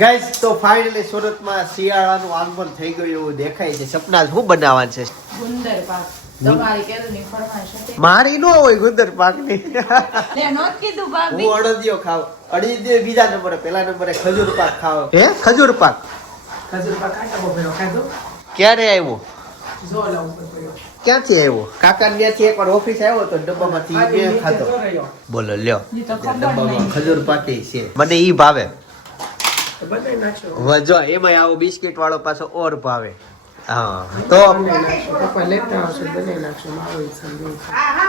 Guys તો finally સુરતમાં શિયાળાનું આગમન થઈ ગયું એવું દેખાય છે. સપના શું બનાવવાનું છે? ગુંદર પાક મારી નો હોય ગુંદર કીધું ભાભી. હું અડદિયો ખાવ અડદિયો બીજા નંબરે પેલા નંબરે ખજૂર પાક ખાવ હે ખજૂર પાક ખજૂર પાક ખાધો? ક્યારે આવ્યો ક્યાંથી આવ્યો કાકા ત્યાંથી એકવાર ઓફિસ આવ્યો તો ડબ્બામાંથી ખાધો બોલો લ્યો. ડબ્બામાં ખજૂર પાકી છે. મને ઈ ભાવે. વજો એમાં આવો બિસ્કિટ વાળો પાછો ઓર ભાવે. હા તો.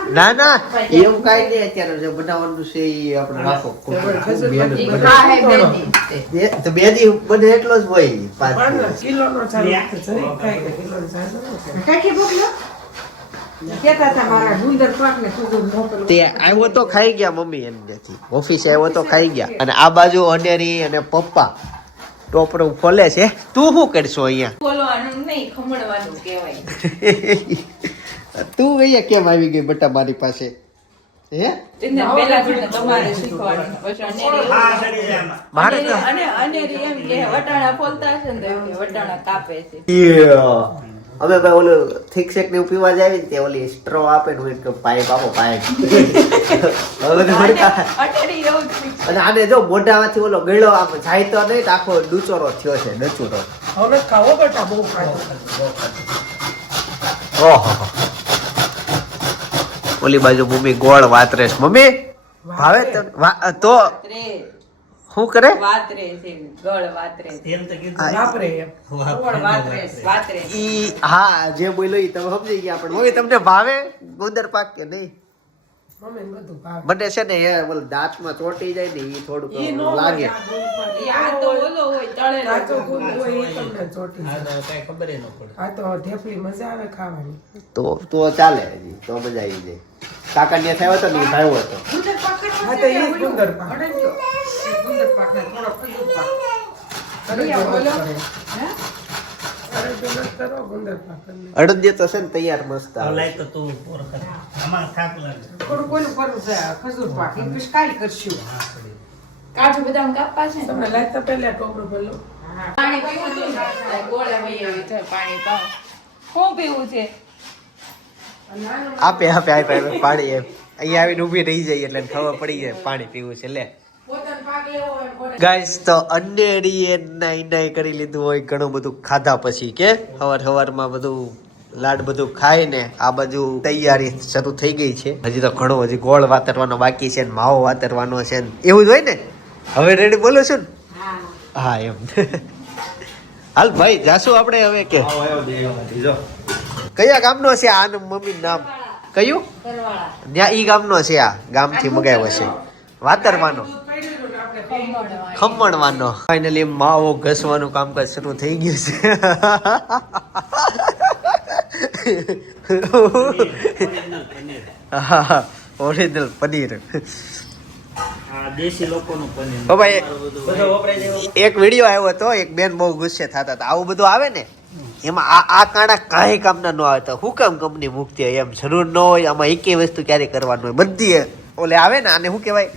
ના ના. એવું કઈ નહીં અત્યારે જે બનાવવાનું છે એ આપણે રાખો. બે- તો બે દી બને એટલો જ હોય પાંચ પણ દિવસ. કિલોનો ચાલો તો જરીક ખાય કે કિલોનો ચાલો ન તે આવ્યો તો ખાઈ ગયા મમ્મી એમનેથી ઓફિસે આવ્યો તો ખાઈ ગયા. અને આ બાજુ અનેરી અને પપ્પા ટોપરું ખોલે છે. તું શું કરશો અહીંયા? તું અહીંયા કેમ આવી ગઈ બટા મારી પાસે? હે? મારે અમે ભાઈ ઓલું થીક શેક ને એવું પીવા જાય ને તે ઓલી સ્ટ્રો આપે ને કે પાઇપ આપો પાઇપ. હવે તો જ. અને આને જો મોઢામાંથી ઓલો ગળો આમ જાય તો નહીં તો આખો ડૂચોરો થયો છે ડચુરો. હવે ખાવો બેટા બહુ ખાધો ઓહો. ઓલી બાજુ મમ્મી ગોળ વાતરે છે. મમ્મી ભાવે તો શું કરે? વાતરે છે ગળ વાતરે વાતરે વાતરે ઈ હા જે બોલ્યો ઈ તમે સમજી ગયા પણ તમને ભાવે ગુંદર પાક કે નહીં? મને છે ને એ ઓલ દાંતમાં ચોટી જાય ને ઈ ઈ થોડુંક લાગે. આ તો ઓલો હોય તળેલો કાચો ગુંદ હોય ઈ તમને ચોટી જાય. આ તો ઢેફલી મજા આવે ખાવાની. તો તો ચાલે હજી તો મજા આવી જાય. કાકા ને થયો હતો ને ભાવ્યો હતો. ગુંદર પાક હા તો ઈ ગુંદર પાક. ગુંદર થોડો. અડદિયો. તો છે ને તૈયાર મસ્ત આવે થોડું કોઈનું કરવું છે ખજૂર પાક. એ પછી કરશું. કાજુ બદામ કાપવા છે તમને લાગતા પહેલા ટોપરું પેલું પાણી પીવું છે ગોળે વહી આવી છે પાણી પાવ. હું પીવું છે? આપે આપે આપે આપે પાણી એમ. અહીંયા આવીને ઊભી રહી જાય એટલે ખબર પડી જાય પાણી પીવું છે લે. ગાઈસ તો અંડેડીએ નાઈ નાઈ કરી લીધું હોય ઘણું બધું ખાધા પછી કે હવાર હવારમાં બધું લાડ બધું ખાઈને આ બાજુ તૈયારી શરૂ થઈ ગઈ છે. હજી તો ઘણો હજી ગોળ વાતરવાનો બાકી છે ને માવો વાતરવાનો છે ને એવું જ હોય ને? હવે રેડી બોલો છું ને? હા એમ. હાલ ભાઈ જાશું આપણે હવે કે? કયા ગામનો છે આ મમ્મી નામ? કયું? ત્યાં ઈ ગામનો છે આ ગામથી મગાવ્યો છે. વાતરવાનો. ખમણવાનો. ફાઇનલી માવો ઘસવાનું કામકાજ શરૂ થઈ ગયું છે. ઓરિજિનલ પનીર. એક વીડિયો આવ્યો હતો એક બેન બહુ ગુસ્સે થતા હતા. આવું બધું આવે ને એમાં આ આ કાણા કાંઈ કામના ન આવે. તો હું કામ કંપની મુક્તિ હોય? એમ જરૂર ન હોય આમાં એકેય વસ્તુ ક્યારે કરવાનું હોય. બધી ઓલે આવે ને આને શું કહેવાય?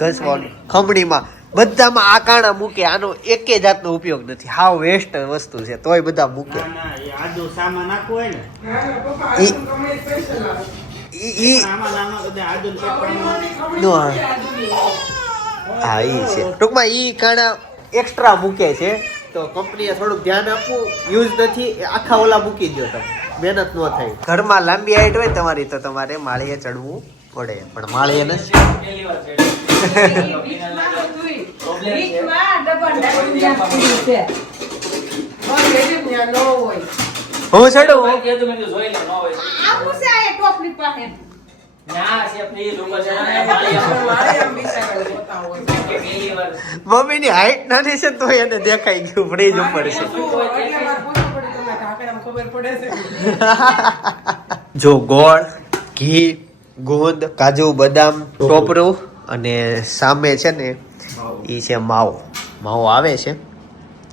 ઘસવાનું ખમણીમાં બધામાં આ કાણા મૂકે આનો એક જાતનો ઉપયોગ નથી. હાવ વેસ્ટ વસ્તુ છે તોય બધા મૂકે. હા ઈ છે. ટૂંકમાં ઈ કાણા એક્સ્ટ્રા મૂકે છે. તો કંપનીએ થોડુંક ધ્યાન આપવું યુઝ નથી આખા ઓલા મૂકી દો તમે. મહેનત ન થાય. ઘરમાં લાંબી હાઈટ હોય તમારી તો તમારે માળીએ ચડવું. પડે પણ માળીએ ન. હું ચડું આવું છે આ ટોપલી પાસે. પણ મારે એમ વિચારે જોતા હોય. મમ્મીની હાઈટ નાની છે તો એને દેખાઈ ગયું ફ્રીજ ઉપર છે. એટલે પડે તમને ઢાંકણામાં છે. જો ગોળ ઘી ગોંદ કાજુ બદામ ટોપરું અને સામે છે ને એ છે માવો. માવો આવે છે.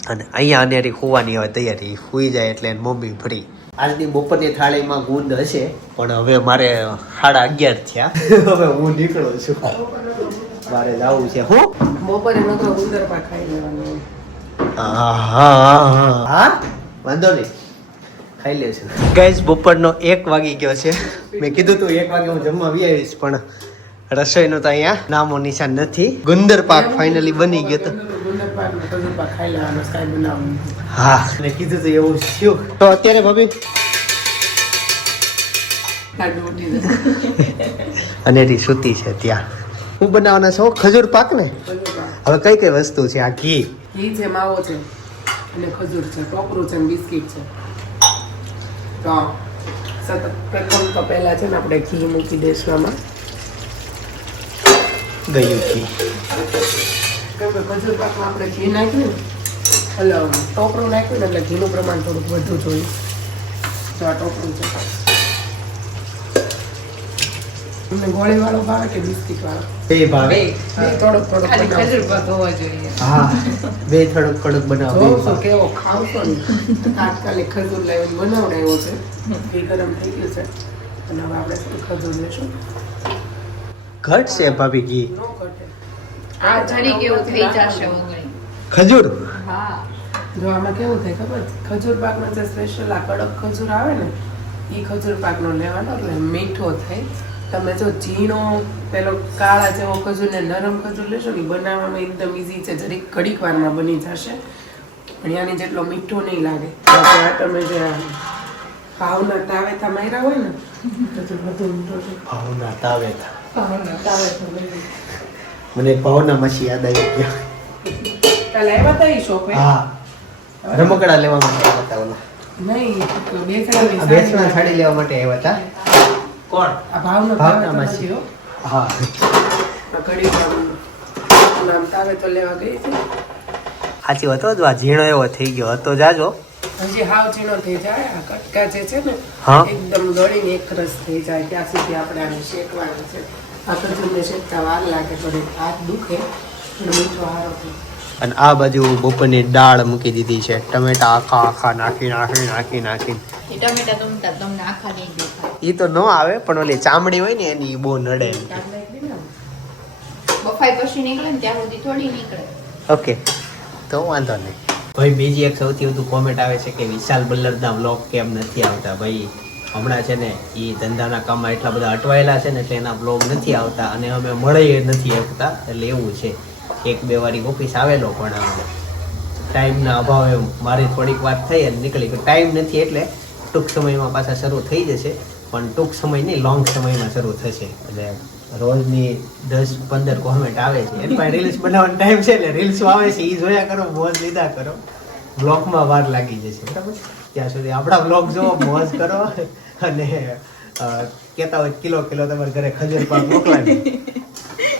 અને અહીંયા અનેરી ખોવાની હોય તૈયારી. સુઈ જાય એટલે મમ્મી ફરી આજની બપોરની થાળીમાં ગુંદ હશે પણ હવે મારે સાડા અગિયાર થયા. હવે હું નીકળું છું. મારે જવું છે. હું? બપોરે નકરો ગુંદર ખાઈ લેવાનો. હા. હા? વાંધો નહીં. ખાઈ છે. ગાઈઝ બપોરનો એક વાગી ગયો છે. મેં કીધું તું એક વાગે હું જમવા આવી આવીશ, પણ રસોઈનું તો અહીંયા નામો નિશાન નથી. ગુંદર પાક ફાઇનલી બની ગયો તો. હા, મેં કીધું તો એવું થયું. તો અત્યારે ભાભી? અને સૂતી છે ત્યાં. હું બનાવવાના છો? ખજૂર ને? હવે કઈ કઈ વસ્તુ છે? આ ઘી. છે. તો સતત પ્રથમ તો પહેલા છે ને આપણે ઘી મૂકી દેશવામાં ગયું ઘી. કેમ કે ખજૂર પાકમાં આપણે ઘી નાખ્યું ને એટલે ટોપરું નાખ્યું ને એટલે ઘીનું પ્રમાણ થોડુંક વધુ જોઈએ. તો આ ટોપરું છે. તમને ગોળીવાળો ભાવે કે બિસ્કિટ વાળો બે થોડોક થોડોક બનાવો. ખજૂર પાક હોવો જોઈએ. હા બે થોડુંક કડક બનાવો જોઉં છું ભાવે. કેવો ખાવશો ને તાત્કાલિક ખજૂર લાવીને બનાવડાવ્યો છે. એ ગરમ થઈ ગયું છે. અને હવે આપણે ખજૂર લેશું? ઘટશે ભાભી ઘી. આ જરી કેવું થઈ જશે ખજૂર? હા. જો આમાં કેવું થાય ખબર? છે? ખજૂર પાકમાં જે સ્પેશિયલ આ કડક ખજૂર આવે ને એ ખજૂર પાકનો લેવાનો એટલે મીઠો થાય. તમે જો ઝીણો પેલો કાળા જેવો ખજૂર ને નરમ ખજૂર લેશો ને બનાવવામાં એકદમ ઇઝી છે જરીક ઘડીક વારમાં બની જશે. અહીંયાની જેટલો મીઠો નહીં લાગે. ત્યાં તમે જે ભાવના તાવેથા માર્યા હોય ને તો છે. ભાવના તાવેથા. ભાવના તાવેથા મને ભાવના મસી યાદ આવી ગયા. કાલે આવ્યા હતા ઈ શોપે હા. રમકડા લેવા માટે આવ્યા હતા ઓલા. નહીં બે આ સાડી લેવા માટે આવ્યા હતા કોણ? આ ભાવનો ભાવના તાવેથો માસી. નથી હો. ઘડી નામ તાવે તો લેવા ગઈ હતી. સાચી વાત હતો જો આ ઝીણો એવો થઈ ગયો. હતો જાજો. હજી હાવ ઝીણો થઈ જાય. આ કટકા જે છે ને એકદમ દોડીને એક રસ થઈ જાય. ત્યાં સુધી આપણે આને શેકવાનું છે. આ ખજૂરને શેકતા વાર લાગે થોડી હાથ દુખે. પણ મીઠો હારો થાય અને આ બાજુ બપોરની દાળ મૂકી દીધી છે. ટમેટા આખા આખા નાખી નાખી નાખી નાખી. એ તો ન આવે પણ ઓલી ચામડી હોય ને એની બહુ નડે ચાર નાખી દે ને બફાઈ પછી નીકળે ને ત્યાં સુધી થોડી નીકળે. ઓકે તો વાંધો નહીં. ભાઈ બીજી એક સૌથી વધુ કોમેન્ટ આવે છે કે વિશાલ બલ્લરના બ્લોગ કેમ નથી આવતા? ભાઈ હમણાં છે ને એ ધંધાના કામમાં એટલા બધા અટવાયેલા છે ને એટલે એના બ્લોગ નથી આવતા અને અમે મળી નથી આવતા એટલે એવું છે. એક, બે વાળી ઓફિસ આવેલો, પણ ટાઈમના અભાવે મારી થોડીક વાત થઈ અને નીકળી ગઈ. ટાઈમ નથી એટલે ટૂંક સમયમાં પાછા શરૂ થઈ જશે, પણ ટૂંક સમય નહીં લોંગ સમયમાં શરૂ થશે. એટલે રોજની દસ, પંદર કોમેન્ટ આવે છે. એની પાસે રીલ્સ બનાવવાનો ટાઈમ છે એટલે રીલ્સ આવે છે એ જોયા કરો, મોજ લીધા કરો. બ્લોગમાં વાર લાગી જશે, બરાબર? ત્યાં સુધી આપણા બ્લોગ જોવો મોજ કરો અને કેતા હોય, કિલો કિલો તમારે ઘરે ખજૂર પાક મોકલાવી.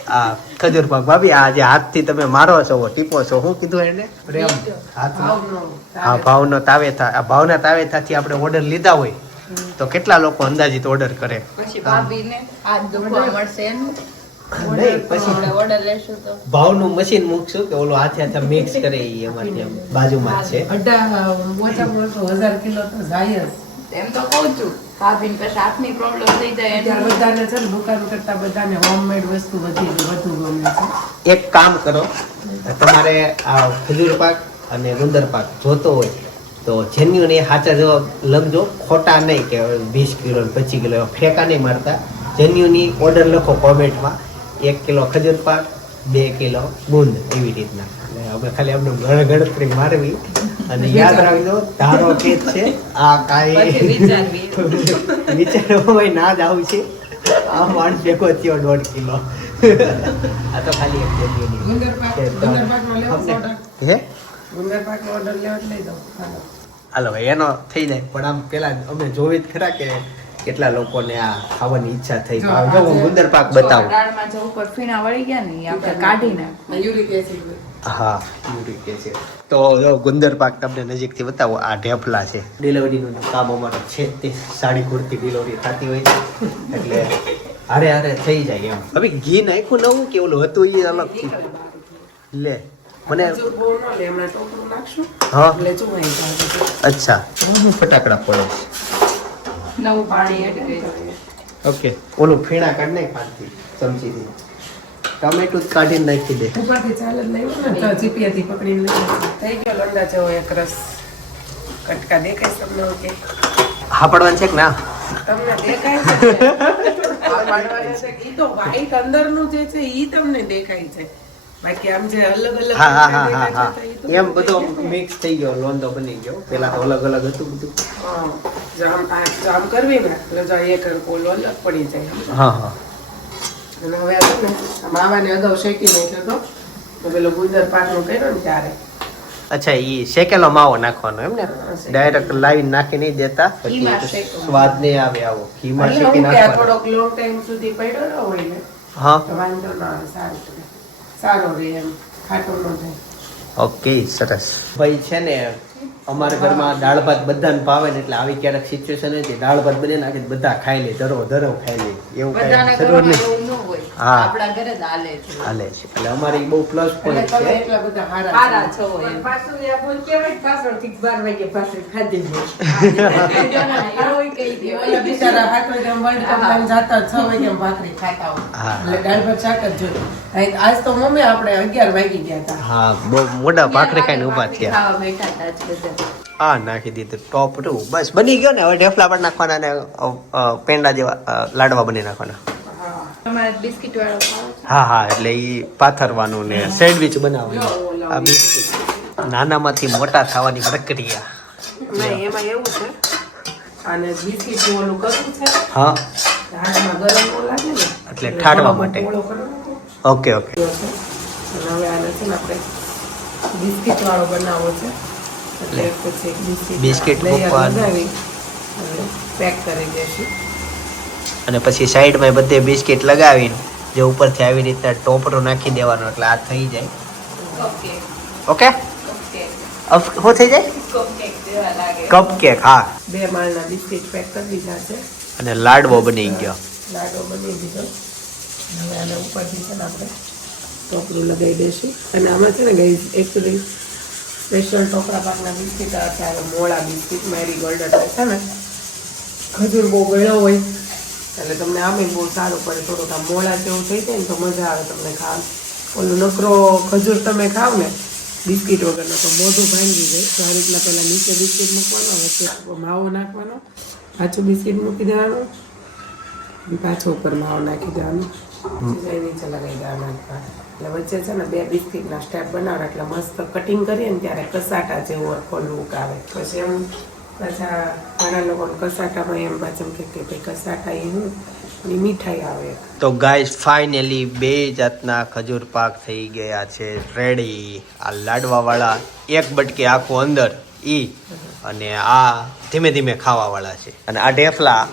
આ ખજૂર પાક. ભાભી આ જે હાથથી તમે મારો છો ટીપો છો. શું કીધું એને? પ્રેમ. હાથમાં ભાવનો હા ભાવનો તાવેથા આ ભાવના તાવેથાથી આપણે ઓર્ડર લીધા હોય તો કેટલા લોકો અંદાજિત ઓર્ડર કરે? પછી ભાભીને હાથ દુખવા મળશે ભાવનું મશીન મૂકશું કે ઓલું હાથે હાથે મિક્સ કરે એમાંથી બાજુમાં છે. ઓછામાં ઓછું હજાર કિલો તો જાય એમ તો કહું છું. ભાભીને પછી હાથની પ્રોબ્લેમ થઈ જાય બધાને છે ને દુકાન કરતા બધાને હોમમેડ વસ્તુ વધી વધુ ગમે છે. એક કામ કરો તમારે આ ખજૂર પાક અને ગુંદર પાક જોતો હોય તો જેન્યુન સાચા જવાબ લખજો ખોટા નહીં કે વીસ કિલો પચીસ કિલો એવા ફેંકા નહીં મારતા. જેન્યુની ઓર્ડર લખો કોમેન્ટમાં એક કિલો ખજૂર પાક બે કિલો ગુંદ એવી રીતના. અમે ખાલી અમને ગણ ગણતરી મારવી અને યાદ રાખજો તારો કે છે આ કાંઈ વિચારવી. ના જ આવું છે. આ માણસ ભેગો થયો દોઢ કિલો. આ તો ખાલી એક હાલો. ભાઈ એનો થઈ જાય. પણ આમ પેલા અમે જોવી જ ખરા કે કેટલા લોકોને આ ખાવાની ઈચ્છા થઈ. જો હું ગુંદર પાક બતાવું. ઉપર ફીણા વળી ગયા ને આપણે કાઢીને યુરિક એસિડ હા. મૂરી કે છે. તો જો ગુંદર પાક તમને નજીકથી બતાવો આ ઢેફલા છે. ડિલિવરીનું કામ અમારો છે તે સાડી કુર્તી ડિલિવરી થતી હોય છે. એટલે હારે હારે થઈ જાય એમ. હવે ઘી નાખ્યું નવું કે ઓલું હતું એ અલગ લે મને હા. અચ્છા. હું ફટાકડા પડે નવું પાણી ઓકે ઓલું ફીણા કાઢ નાખ પાંચથી ચમચીથી. ટમેટું કાઢીને નાખી દે. ઉપરથી ચાલ જ નહીં જીપીએથી પકડીને લઈ થઈ ગયો લોંડા જેવો એક રસ. કટકા દેખાય તમને ઓકે? હા પડવાનું છે કે ના? તમને દેખાય છે? ઈ તો વાઈટ અંદરનું જે છે ઈ તમને દેખાય છે. બાકી આમ જે અલગ અલગ હા હા હા હા. એમ બધો મિક્સ થઈ ગયો લોંદો બની ગયો. પેલા તો અલગ અલગ હતું બધું. હા. જામ જામ કરવી ને એટલે જો એક ઓલો અલગ પડી જાય. હા હા. અને હવે ને માવાને અગાઉ શેકી નાખ્યો તો પેલો ગુજર પાકનું કર્યો ને ત્યારે. અચ્છા ઈ શેકેલો માવો નાખવાનો એમ ને? ડાયરેક્ટ લાવી નાખી નહીં દેતા. સ્વાદ નહીં આવે આવો. ઘીમાં શેકી નાખવાનો. થોડોક લોંગ ટાઈમ સુધી પડ્યો ન હોય ને હા. વાંધો ન આવે સારું સારો રહે એમ. ખાટો ન થાય ઓકે સરસ. ભાઈ છે ને અમારા ઘરમાં દાળ ભાત બધાને ભાવે ને એટલે આવી ક્યારેક સિચ્યુએશન હતી દાળ ભાત બને નાખે બધા ખાઈ લે ધરો ધરો ખાઈ લે. એવું કઈ જરૂર નહીં. એવું ન હોય. હા. આપણા ઘરે જ હાલે છે. હાલે છે. એટલે અમારે બહુ પ્લસ પોઈન્ટ તમે છે. એટલા બધા હારા હારા છો એમ. પાછું એ આપણને કહેવાય કે પાછળથી બાર વાગે પાછળ ખાધી જાય એવું કહી છે. ઓલા બિચારા હાથ વાગ્યા વર્લ્ડ કપ લઈને જાતા છ વાગ્યા ભાખરી ખાતા. હોય. એટલે દાળ ભાત શાક જ જોઈએ આજ- તો મમ્મી આપણે અગિયાર વાગી ગયા હતા હા બહુ મોટા ભાખરી ખાઈને ઊભા થયા. હા બેઠા હતા જ બધા. હા નાખી દીધું ટોપ ટુ બસ બની ગયો ને. હવે ઢેફલા પણ નાખવાના ને પેંડા જેવા લાડવા બની નાખવાના? હા હા એટલે એ પાથરવાનું ને સેન્ડવિચ બનાવવાનું. આ બિસ્કિટ. નાનામાંથી મોટા થવાની પ્રક્રિયા. એમાં એવું છે. અને બિસ્કિટ ઓલું કરવું છે. હા. એટલે ઠારવા માટે. Okay okay. હવે આને છે આપણે બિસ્કિટ વાળો બનાવવો છે. એટલે પછી બિસ્કિટ મૂકવાનું. પેક કરી દેશું. અને પછી સાઈડમાં બધે બિસ્કિટ લગાવીને જે ઉપરથી આવી રીતના ટોપરો નાખી દેવાનો એટલે આ થઈ જાય. ઓકે? શું થઈ જાય? કપ કેક હા. બે માળના બિસ્કિટ પેક કરી દીધા છે. અને લાડવો બની ગયો. લાડવો બની દીધો. હવે આને ઉપરથી છે ને આપણે ટોપરું લગાવી દઈશું. અને આમાં છે ને ગઈ એકચુઅલી સ્પેશિયલ ટોપરા પાકના બિસ્કિટ અત્યારે મોળા બિસ્કિટ મેરી ગોલ્ડ હતા છે ને. ખજૂર બહુ ગળ્યો હોય. એટલે તમને આમે બહુ સારું પડે, થોડુંક આ મોળા જેવું થઈ જાય ને તો મજા આવે તમને ખાવાનું. ઓલું નકરો ખજૂર તમે ખાવ ને, બિસ્કિટ વગરનો, તો મોઢું ભાંગી જાય. તો આ રીતના પહેલાં નીચે બિસ્કિટ મૂકવાનો વચ્ચે માવો નાખવાનો. પાછું બિસ્કિટ મૂકી દેવાનું. પાછો ઉપર માવો નાખી દેવાનો. પછી નીચે એટલે વચ્ચે છે ને બે બિસ્કિટના સ્ટેપ બનાવે એટલે મસ્ત કટિંગ કરીએ ને ત્યારે કસાટા જેવો લુક આવે પછી એમ પાછા ઘણા લોકોને કસાટામાં એમ પાછું કે ભાઈ કસાટા એ હું મીઠાઈ આવે તો ગાઈસ ફાઇનલી બે જાતના ખજૂર પાક થઈ ગયા છે. રેડી આ લાડવાવાળા, એક બટકે આખું અંદર, ઈ અને આ ધીમે ધીમે ખાવાવાળા છે. અને આ ઢેફલા,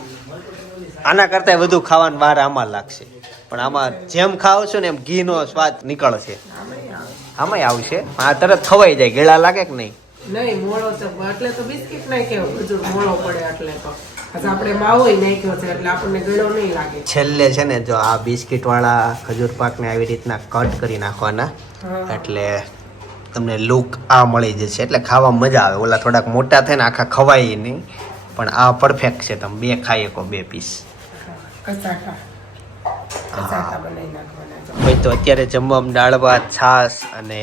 આના કરતાં વધુ ખાવાનું વાર આમાં લાગશે. પણ આમાં જેમ ખાવ છો ને એમ ઘીનો સ્વાદ નીકળશે. આમાંય આવશે. આ તરત ખવાઈ જાય. ગેળા લાગે કે નહીં? નહીં મોળો તો એટલે તો બિસ્કિટ નાખ્યો. ખજૂર મોળો પડે એટલે તો. આપણે માવો નાખ્યો છે એટલે આપણને ગળો નહીં લાગે. છેલ્લે છે ને જો આ બિસ્કિટ વાળા ખજૂર પાકને આવી રીતના કટ કરી નાખવાના. એટલે તમને લુક આ મળી જશે. એટલે ખાવા મજા આવે. ઓલા થોડાક મોટા થાય ને આખા ખવાય નહીં. પણ આ પરફેક્ટ છે. તમે બે ખાઈ શકો બે પીસ કસાટા કસાટા બનાવી નાખવાના છે. ભાઈ તો અત્યારે જમવામાં દાળ ભાત છાશ અને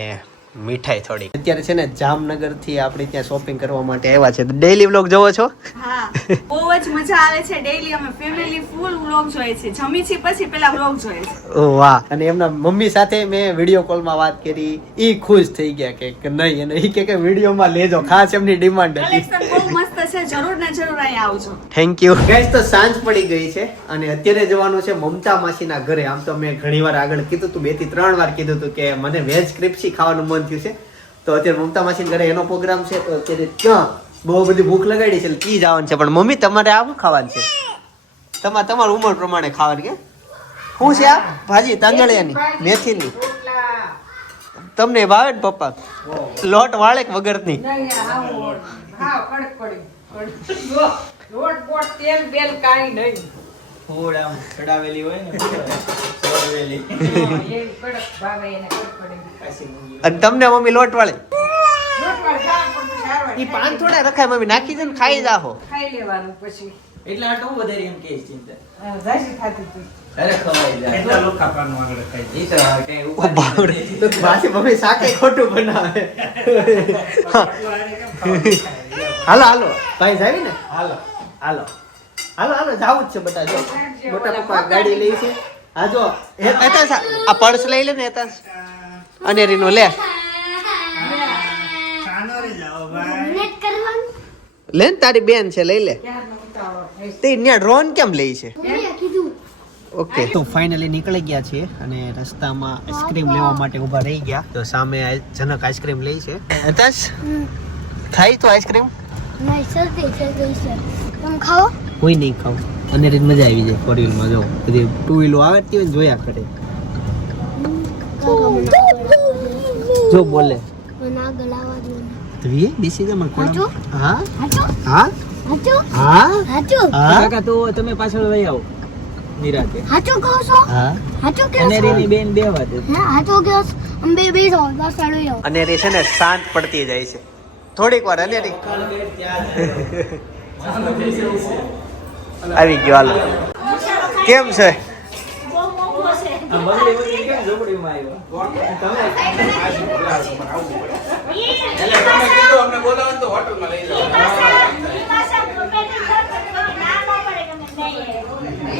મીઠાઈ થોડી અત્યારે છે ને જામનગરથી આપણે ત્યાં શોપિંગ કરવા માટે આવ્યા છે. ડેઈલી વ્લોગ જોવો છો? હા બહુ જ મજા આવે છે ડેઈલી અમે ફેમિલી ફૂલ વ્લોગ જોઈએ છે. જમી છીએ પછી પેલા વ્લોગ જોઈએ છે. વાહ. અને એમના મમ્મી સાથે મેં વીડિયો કોલમાં વાત કરી. ઈ ખુશ થઈ ગયા કે નહીં અને ઈ કે કે વિડીયોમાં લેજો. ખાસ એમની ડિમાન્ડ હતી. કલેક્શન બહુ મસ્ત છે જરૂર ને જરૂર અહીંયા આવજો થેન્ક યુ ગાઈસ તો સાંજ પડી ગઈ છે અને અત્યારે જવાનું છે મમતા માસીના ઘરે. આમ તો મેં ઘણી વાર આગળ કીધું હતું બેથી ત્રણ વાર કીધું હતું કે મને વેજ ક્રિપ્સી ખાવાનું મન થયું છે. તો અત્યારે મમતા માસીના ઘરે એનો પ્રોગ્રામ છે તો અત્યારે ત્યાં બહુ બધી ભૂખ લગાડી છે કી જવાનું છે. પણ મમ્મી તમારે આવું ખાવાનું છે? તમારે તમારા ઉંમર પ્રમાણે ખાવાનું કે? શું છે આ? ભાજી તાંદળિયાની મેથીની. તમને ભાવે ને પપ્પા? લોટ વાળે વગરની તેલ બેલ કાંઈ નહીં ચડાવેલી. હોય ને. અને તમને મમ્મી લોટ વાળે ઈ પાન થોડા રખાય મમ્મી નાખી દે ને ખાઈ જાહો. ખાઈ લેવાનું પછી. એટલે આટલું વધારે એમ કે ચિંતા ઈ તો. હાલો હાલો. ભાઈ જાવી ને? હાલો. હાલો. હાલો હાલો જાવું જ છે બધા. જો મોટા પપ્પા ગાડી લઈ છે. હા જો એ આ પર્સ લઈ લે ને એતાસ અને લે. લે ને તારી બેન છે લઈ લે. તે ત્યાં ડ્રોન કેમ લઈ છે? ઓકે તો ફાઇનલી નીકળી ગયા છીએ અને રસ્તામાં આઈસ્ક્રીમ લેવા માટે ઊભા રહી ગયા. તો સામે આ જનક આઈસ્ક્રીમ લે છે. અતાશ ખાઈ તો આઈસ્ક્રીમ નહીં શરદી થઈ ગઈ છે. તમે ખાઓ? કોઈ નહીં ખાવ. અને રીત મજા આવી જાય ફોર વ્હીલમાં જો. બધી ટુ વ્હીલો આવે તે હોય ને જોયા કરે. જો બોલે. મને આગળ આવવા દો ને. તો વી બેસી જા મને? કોણ હા? હા? હા? હા? કાકા તો તમે પાછળ લઈ આવો. નિરાતે. હાચો કહો છો? હા. હાચો કહો અને રેની બેન બે વાત હે હાચો કહો છો? અમે બે બે જાઓ બસ સાડો જાઓ અને રે છે ને શાંત પડતી જાય છે. થોડીક વાર અને રે? આવી ગયો હાલો. કેમ છે? બંગલે વગેરે કેમ ઝૂંપડીમાં આવ્યો તમારું માન રાખે લોટ આમનો કરાય આ ખીચડી નો કરાય ગઠ્ઠો નો મંડાવાય અને પણ મેસ થઈને નુસકતી નહીં કીધું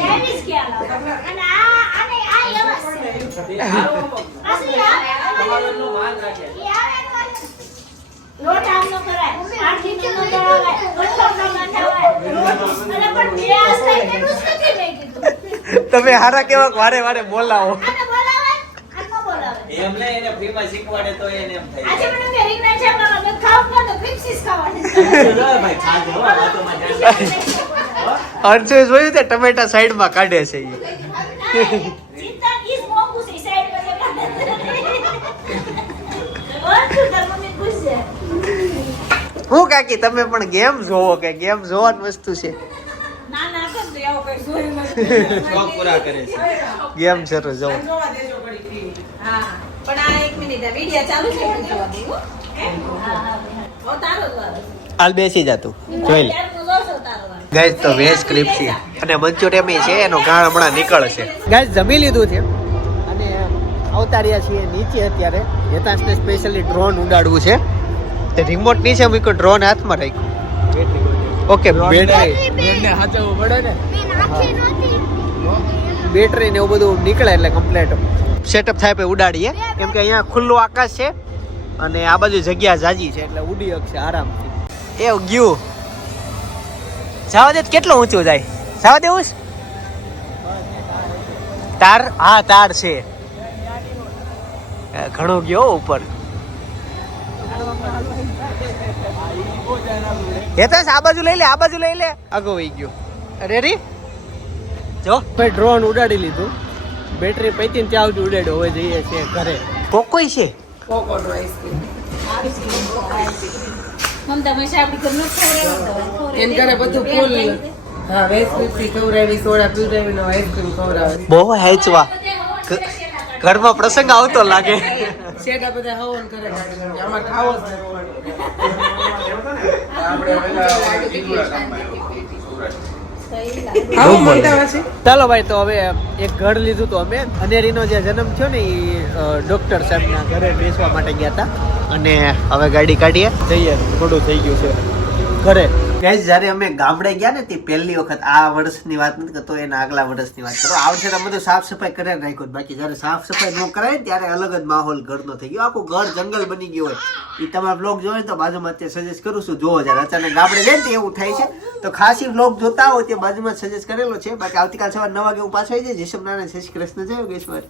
તમે હારા કેવા વારે વારે બોલાવો. આને બોલાવાય આનો બોલાવાય એમ ને એને ફ્રીમાં શીખવાડે તો એને એમ થાય. આજે મને મેરી ના છે ખાવ ના તો ફિક્સિસ ખાવાની. ભાઈ ખાજો હો, વાતોમાં જાણ અર્જુએ જોયું તે ટમેટા સાઈડમાં કાઢે છે હું કાકી તમે પણ ગેમ જોવો કે ગેમ જોવાની વસ્તુ છે ના ના કેમ તો આવું કઈ જોયું નથી. શોખ પૂરા કરે છે ગેમ સરસ જોવો જોવા દેજો ઘડી free. હા પણ આ એક મિનિટ આ ચાલુ છે જોવા દે હો હે? ઓ તારો જ વારો. હાલ બેસી જા તું જોઈ લે ગાઈસ તો વેજ છે. અને મંચુરિયમ છે એનો ગાળ હમણાં નીકળશે. ગાઈસ જમી લીધું છે. અને આવતા રહ્યા છીએ નીચે અત્યારે. હેતાંશને સ્પેશિયલી ડ્રોન ઉડાડવું છે. તે રિમોટ નીચે મૂક્યો ડ્રોન હાથમાં રાખ્યું. ઓકે બેટરી પડે ને? બેન આખી નહોતી બેટરી ને એવું બધું નીકળે એટલે કમ્પ્લેટ સેટઅપ થાય પછી ઉડાડીએ. કેમ કે અહીંયા ખુલ્લું આકાશ છે. અને આ બાજુ જગ્યા જાજી છે એટલે ઉડી શકશે આરામથી. એવું ગયું. જવા દે કેટલું ઊંચું જાય? જવા દેવું છે? તાર હા તાર છે. ઘણો ગયો હો ઉપર હેતાશ આ બાજુ લઈ લે આ બાજુ લઈ લે. આગો વહી ગયો. રેડી જો. ભાઈ ડ્રોન ઉડાડી લીધું. બેટરી પૈતી ને ત્યાં સુધી ઉડાડ્યો. હવે જઈએ છે ઘરે. કોકોઈ છે? કોકોનો આઈસ્ક્રીમ આપણી બહુ હેચવા. ઘરમાં પ્રસંગ આવતો લાગે. શેડા ચાલો ભાઈ તો હવે એક ઘર લીધું તો અમે. અનેરીનો જે જન્મ થયો ને એ ડોક્ટર સાહેબના ઘરે બેસવા માટે ગયા હતા. અને હવે ગાડી કાઢીએ. જઈએ થોડું થઈ ગયું છે. ઘરે. ગાઈઝ જ્યારે અમે ગામડે ગયા ને તે પહેલી વખત, આ વર્ષની વાત નથી કરતો, એના આગલા વર્ષની વાત કરો આ વર્ષે તો સાફ સફાઈ કરીને નાખ્યું બાકી જ્યારે સાફ સફાઈ ન કરાય ત્યારે અલગ જ માહોલ ઘરનો થઈ ગયો. આખું ઘર જંગલ બની ગયું હોય. એ તમારા બ્લોગ જોયો તો બાજુમાં અત્યારે સજેસ્ટ કરું છું, જોવો જ્યારે. અચાનક ગામડે જાય ને એવું થાય છે. તો ખાસી બ્લોગ જોતા હોય તે બાજુમાં સજેસ્ટ કરેલો છે. બાકી આવતીકાલ સવારે નવ વાગે હું પાછો આવી જાય જય શ્રી કૃષ્ણ, જય યોગેશ્વર